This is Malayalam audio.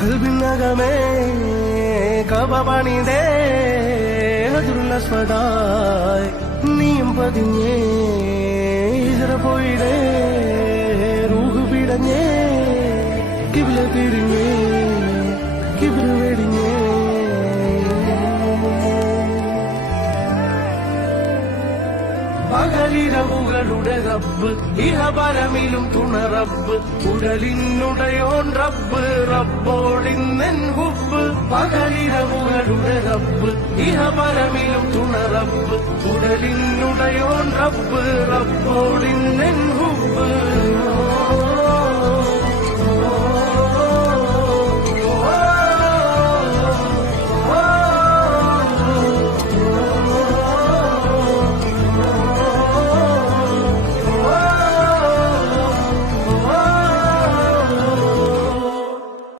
കൽബിനകമേ കബപണിതേ ഹജറുൽ അസ്വദായി നീയും പതിഞ്ഞേ ഹിജ്റ പോയിടേ റൂഹ് പിടഞ്ഞേ കിബ്ല തിരിഞ്ഞേ കിബ്ര വെടിഞ്ഞേ പകലിരവുകളുടെ റബ്ബ് ഇഹപരമിലും തുണ റബ്ബ് ഉടലിനുടയോൻ റബ്ബ് റബ്ബോടിന്നെൻ ഹുബ്ബ് പകലിരവുകളുടെ റബ്ബ് ഇഹപരമിലും തുണ റബ്ബ് ഉടലിനുടയോൻ റബ്ബ് റബ്ബോടിന്നെൻ ഹുബ്ബ്